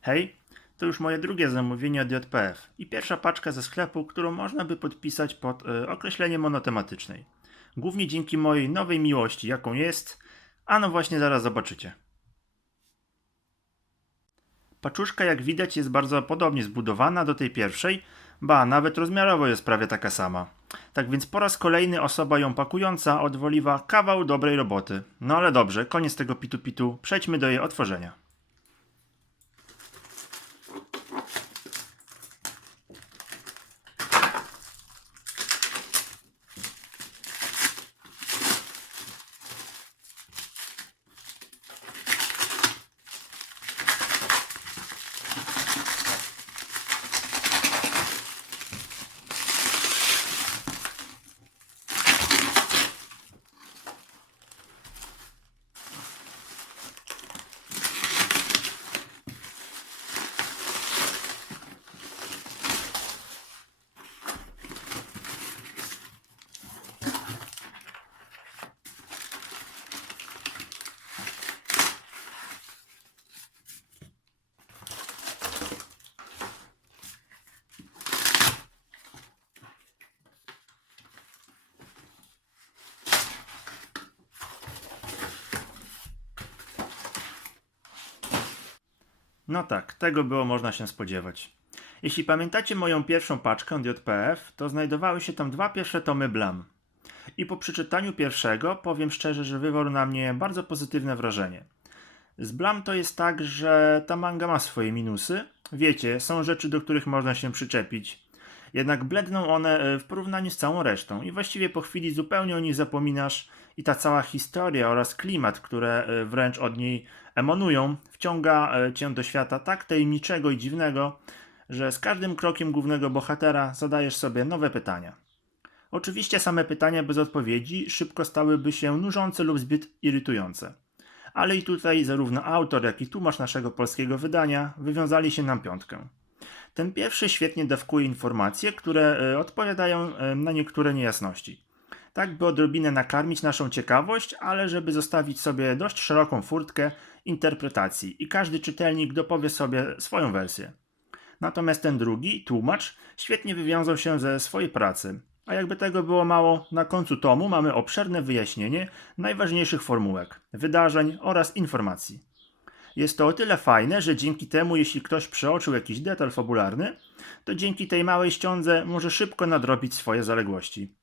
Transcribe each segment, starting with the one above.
Hej, to już moje drugie zamówienie od JPF i pierwsza paczka ze sklepu, którą można by podpisać pod e, określeniem monotematycznej. Głównie dzięki mojej nowej miłości, jaką jest, a no właśnie zaraz zobaczycie. Paczuszka, jak widać, jest bardzo podobnie zbudowana do tej pierwszej, ba, nawet rozmiarowo jest prawie taka sama. Tak więc po raz kolejny osoba ją pakująca odwoliła kawał dobrej roboty. No ale dobrze, koniec tego pitu-pitu, przejdźmy do jej otworzenia. No tak, tego było można się spodziewać. Jeśli pamiętacie moją pierwszą paczkę JPF, to znajdowały się tam dwa pierwsze tomy Blam. I po przeczytaniu pierwszego powiem szczerze, że wywarł na mnie bardzo pozytywne wrażenie. Z Blam to jest tak, że ta manga ma swoje minusy. Wiecie, są rzeczy, do których można się przyczepić. Jednak bledną one e, w porównaniu z całą resztą i właściwie po chwili zupełnie o nich zapominasz i ta cała historia oraz klimat, które e, wręcz od niej emanują, wciąga e, cię do świata tak tajemniczego i dziwnego, że z każdym krokiem głównego bohatera zadajesz sobie nowe pytania. Oczywiście same pytania bez odpowiedzi szybko stałyby się nużące lub zbyt irytujące. Ale i tutaj zarówno autor, jak i tłumacz naszego polskiego wydania wywiązali się nam piątkę. Ten pierwszy świetnie dawkuje informacje, które e, odpowiadają e, na niektóre niejasności. Tak, by odrobinę nakarmić naszą ciekawość, ale żeby zostawić sobie dość szeroką furtkę interpretacji i każdy czytelnik dopowie sobie swoją wersję. Natomiast ten drugi, tłumacz, świetnie wywiązał się ze swojej pracy. A jakby tego było mało, na końcu tomu mamy obszerne wyjaśnienie najważniejszych formułek, wydarzeń oraz informacji. Jest to o tyle fajne, że dzięki temu, jeśli ktoś przeoczył jakiś detal fabularny, to dzięki tej małej ściądze może szybko nadrobić swoje zaległości.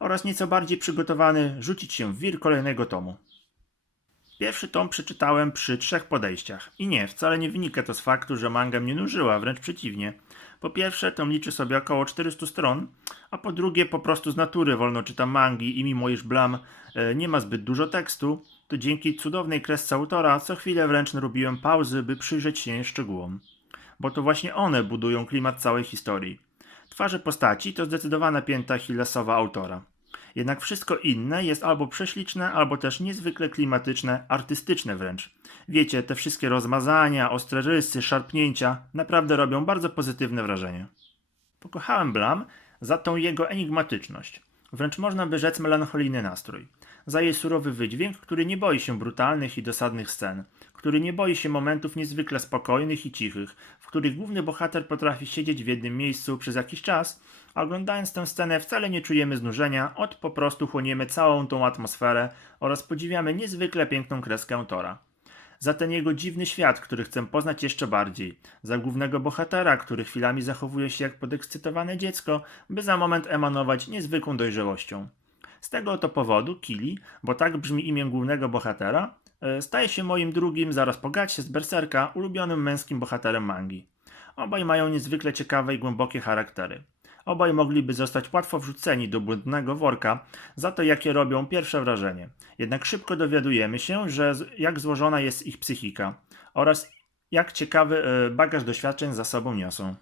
Oraz nieco bardziej przygotowany rzucić się w wir kolejnego tomu. Pierwszy tom przeczytałem przy trzech podejściach. I nie, wcale nie wynika to z faktu, że manga mnie nużyła, wręcz przeciwnie. Po pierwsze, tom liczy sobie około 400 stron, a po drugie, po prostu z natury wolno czytam mangi i mimo iż Blam e, nie ma zbyt dużo tekstu, to dzięki cudownej kresce autora co chwilę wręcz robiłem pauzy, by przyjrzeć się jej szczegółom. Bo to właśnie one budują klimat całej historii. Twarze postaci to zdecydowana pięta Achillesowa autora. Jednak wszystko inne jest albo prześliczne, albo też niezwykle klimatyczne, artystyczne wręcz. Wiecie, te wszystkie rozmazania, ostre rysy, szarpnięcia naprawdę robią bardzo pozytywne wrażenie. Pokochałem Blam za tą jego enigmatyczność, wręcz można by rzec melancholijny nastrój, za jej surowy wydźwięk, który nie boi się brutalnych i dosadnych scen, który nie boi się momentów niezwykle spokojnych i cichych, w których główny bohater potrafi siedzieć w jednym miejscu przez jakiś czas, a oglądając tę scenę wcale nie czujemy znużenia, od po prostu chłoniemy całą tą atmosferę oraz podziwiamy niezwykle piękną kreskę autora. Za ten jego dziwny świat, który chcę poznać jeszcze bardziej. Za głównego bohatera, który chwilami zachowuje się jak podekscytowane dziecko, by za moment emanować niezwykłą dojrzałością. Z tego oto powodu Kili, bo tak brzmi imię głównego bohatera, e, staje się moim drugim, zaraz po Gacie z Berserka, ulubionym męskim bohaterem mangi. Obaj mają niezwykle ciekawe i głębokie charaktery. Obaj mogliby zostać łatwo wrzuceni do błędnego worka za to, jakie robią pierwsze wrażenie. Jednak szybko dowiadujemy się, że jak złożona jest ich psychika oraz jak ciekawy e, bagaż doświadczeń za sobą niosą.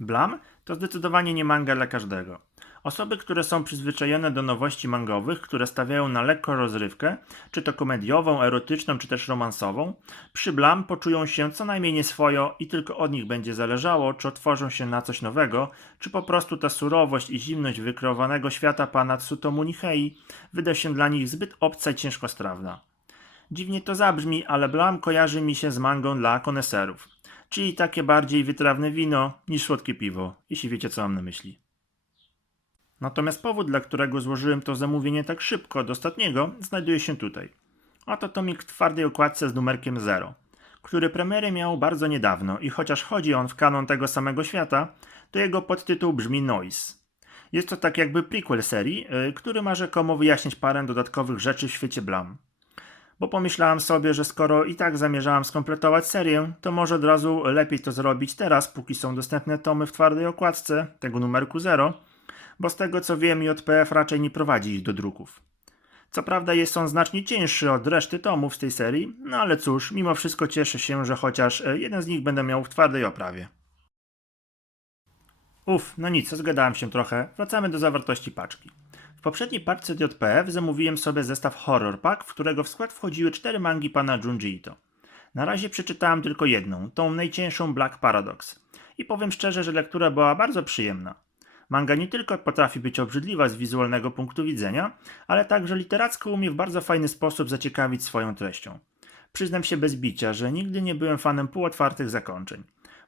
Blam to zdecydowanie nie manga dla każdego. Osoby, które są przyzwyczajone do nowości mangowych, które stawiają na lekko rozrywkę, czy to komediową, erotyczną, czy też romansową, przy Blam poczują się co najmniej nieswojo i tylko od nich będzie zależało, czy otworzą się na coś nowego, czy po prostu ta surowość i zimność wykreowanego świata pana Tsutomu Nihei wyda się dla nich zbyt obca i ciężkostrawna. Dziwnie to zabrzmi, ale Blam kojarzy mi się z mangą dla koneserów. czyli takie bardziej wytrawne wino niż słodkie piwo, jeśli wiecie co mam na myśli. Natomiast powód, dla którego złożyłem to zamówienie tak szybko od ostatniego, znajduje się tutaj. Oto tomik w twardej okładce z numerkiem 0, który premierę miał bardzo niedawno i chociaż chodzi on w kanon tego samego świata, to jego podtytuł brzmi Noise. Jest to tak jakby prequel serii, yy, który ma rzekomo wyjaśnić parę dodatkowych rzeczy w świecie Blam. Bo pomyślałem sobie, że skoro i tak zamierzałem skompletować serię, to może od razu lepiej to zrobić teraz, póki są dostępne tomy w twardej okładce, tego numerku 0, bo z tego co wiem JPF raczej nie prowadzi ich do druków. Co prawda jest on znacznie cięższy od reszty tomów z tej serii, no ale cóż, mimo wszystko cieszę się, że chociaż e, jeden z nich będę miał w twardej oprawie. Uf, no nic, zgadałem się trochę. Wracamy do zawartości paczki. W poprzedniej paczce JPF zamówiłem sobie zestaw Horror Pack, w którego w skład wchodziły cztery mangi pana Junji Ito. Na razie przeczytałem tylko jedną, tą najcięższą Black Paradox. I powiem szczerze, że lektura była bardzo przyjemna. Manga nie tylko potrafi być obrzydliwa z wizualnego punktu widzenia, ale także literacko umie w bardzo fajny sposób zaciekawić swoją treścią. Przyznam się bez bicia, że nigdy nie byłem fanem półotwartych zakończeń.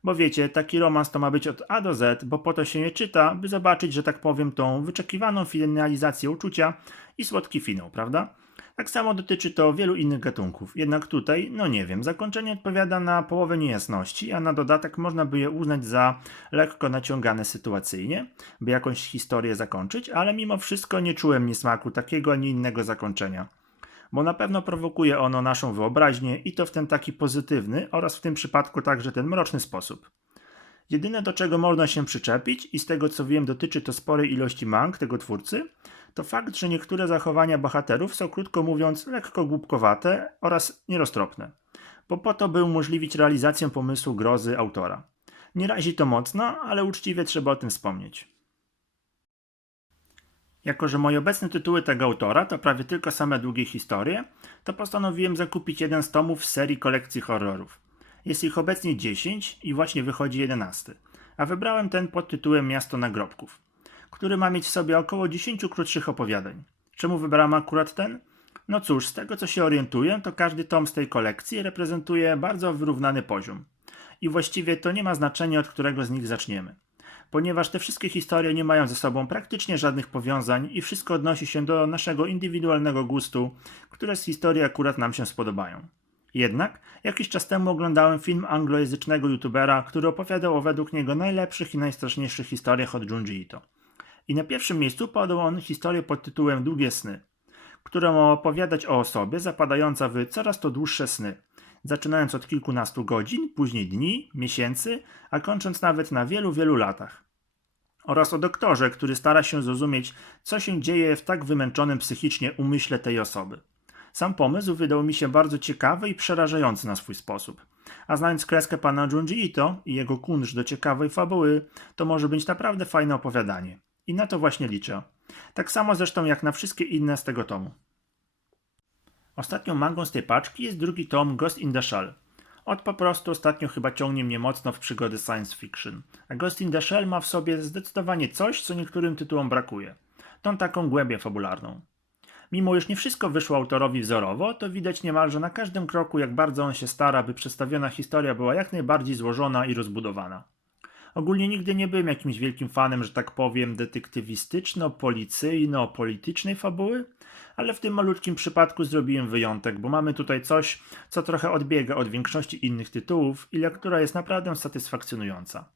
Bo wiecie, taki romans to ma być od A do Z, bo po to się je czyta, by zobaczyć, że tak powiem, tą wyczekiwaną finalizację uczucia i słodki finał, prawda? Tak samo dotyczy to wielu innych gatunków. Jednak tutaj, no nie wiem, zakończenie odpowiada na połowę niejasności, a na dodatek można by je uznać za lekko naciągane sytuacyjnie, by jakąś historię zakończyć, ale mimo wszystko nie czułem niesmaku takiego ani innego zakończenia. Bo na pewno prowokuje ono naszą wyobraźnię i to w ten taki pozytywny oraz w tym przypadku także ten mroczny sposób. Jedyne do czego można się przyczepić i z tego co wiem dotyczy to sporej ilości mang tego twórcy, to fakt, że niektóre zachowania bohaterów są krótko mówiąc lekko głupkowate oraz nieroztropne, bo po to by umożliwić realizację pomysłu grozy autora. Nie razi to mocno, ale uczciwie trzeba o tym wspomnieć. Jako, że moje obecne tytuły tego autora to prawie tylko same długie historie, to postanowiłem zakupić jeden z tomów z serii kolekcji horrorów. Jest ich obecnie 10 i właśnie wychodzi 11, a wybrałem ten pod tytułem Miasto Nagrobków który ma mieć w sobie około 10 krótszych opowiadań. Czemu wybrałem akurat ten? No cóż, z tego co się orientuję, to każdy tom z tej kolekcji reprezentuje bardzo wyrównany poziom. I właściwie to nie ma znaczenia, od którego z nich zaczniemy. Ponieważ te wszystkie historie nie mają ze sobą praktycznie żadnych powiązań i wszystko odnosi się do naszego indywidualnego gustu, które z historii akurat nam się spodobają. Jednak jakiś czas temu oglądałem film anglojęzycznego youtubera, który opowiadał o według niego najlepszych i najstraszniejszych historiach od Junji Ito. I na pierwszym miejscu podał on historię pod tytułem Długie sny, która ma opowiadać o osobie zapadająca w coraz to dłuższe sny, zaczynając od kilkunastu godzin, później dni, miesięcy, a kończąc nawet na wielu, wielu latach. Oraz o doktorze, który stara się zrozumieć, co się dzieje w tak wymęczonym psychicznie umyśle tej osoby. Sam pomysł wydał mi się bardzo ciekawy i przerażający na swój sposób. A znając kreskę pana Junji Ito i jego kunsz do ciekawej fabuły, to może być naprawdę fajne opowiadanie. I na to właśnie liczę. Tak samo zresztą jak na wszystkie inne z tego tomu. Ostatnią mangą z tej paczki jest drugi tom Ghost in the Shell. Od po prostu ostatnio chyba ciągnie mnie mocno w przygody science fiction. A Ghost in the Shell ma w sobie zdecydowanie coś, co niektórym tytułom brakuje. Tą taką głębię fabularną. Mimo już nie wszystko wyszło autorowi wzorowo, to widać niemalże na każdym kroku, jak bardzo on się stara, by przedstawiona historia była jak najbardziej złożona i rozbudowana. Ogólnie nigdy nie byłem jakimś wielkim fanem, że tak powiem, detektywistyczno-policyjno-politycznej fabuły, ale w tym malutkim przypadku zrobiłem wyjątek, bo mamy tutaj coś, co trochę odbiega od większości innych tytułów i lektura jest naprawdę satysfakcjonująca.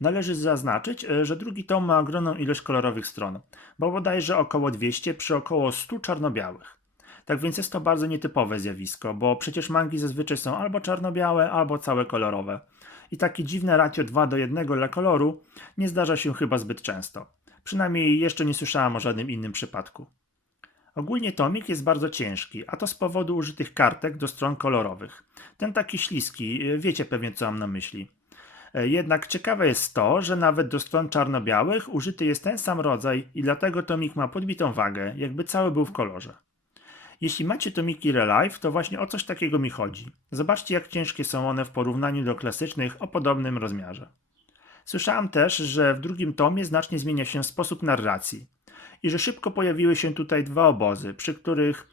Należy zaznaczyć, e, że drugi tom ma ogromną ilość kolorowych stron, bo bodajże około 200 przy około 100 czarno-białych. Tak więc jest to bardzo nietypowe zjawisko, bo przecież mangi zazwyczaj są albo czarno-białe, albo całe kolorowe i takie dziwne ratio 2 do 1 dla koloru nie zdarza się chyba zbyt często. Przynajmniej jeszcze nie słyszałam o żadnym innym przypadku. Ogólnie tomik jest bardzo ciężki, a to z powodu użytych kartek do stron kolorowych. Ten taki śliski, wiecie pewnie co mam na myśli. Jednak ciekawe jest to, że nawet do stron czarno-białych użyty jest ten sam rodzaj i dlatego tomik ma podbitą wagę, jakby cały był w kolorze. Jeśli macie tomiki Relive, to właśnie o coś takiego mi chodzi. Zobaczcie, jak ciężkie są one w porównaniu do klasycznych o podobnym rozmiarze. Słyszałem też, że w drugim tomie znacznie zmienia się sposób narracji i że szybko pojawiły się tutaj dwa obozy, przy których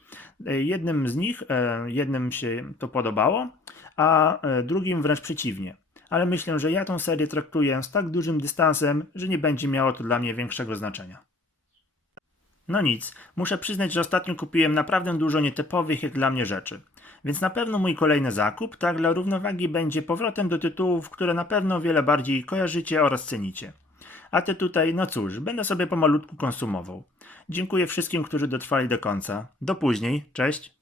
e, jednym z nich, e, jednym się to podobało, a e, drugim wręcz przeciwnie. Ale myślę, że ja tą serię traktuję z tak dużym dystansem, że nie będzie miało to dla mnie większego znaczenia. No nic, muszę przyznać, że ostatnio kupiłem naprawdę dużo nietypowych jak dla mnie rzeczy. Więc na pewno mój kolejny zakup, tak dla równowagi, będzie powrotem do tytułów, które na pewno wiele bardziej kojarzycie oraz cenicie. A ty tutaj, no cóż, będę sobie pomalutku konsumował. Dziękuję wszystkim, którzy dotrwali do końca. Do później, cześć!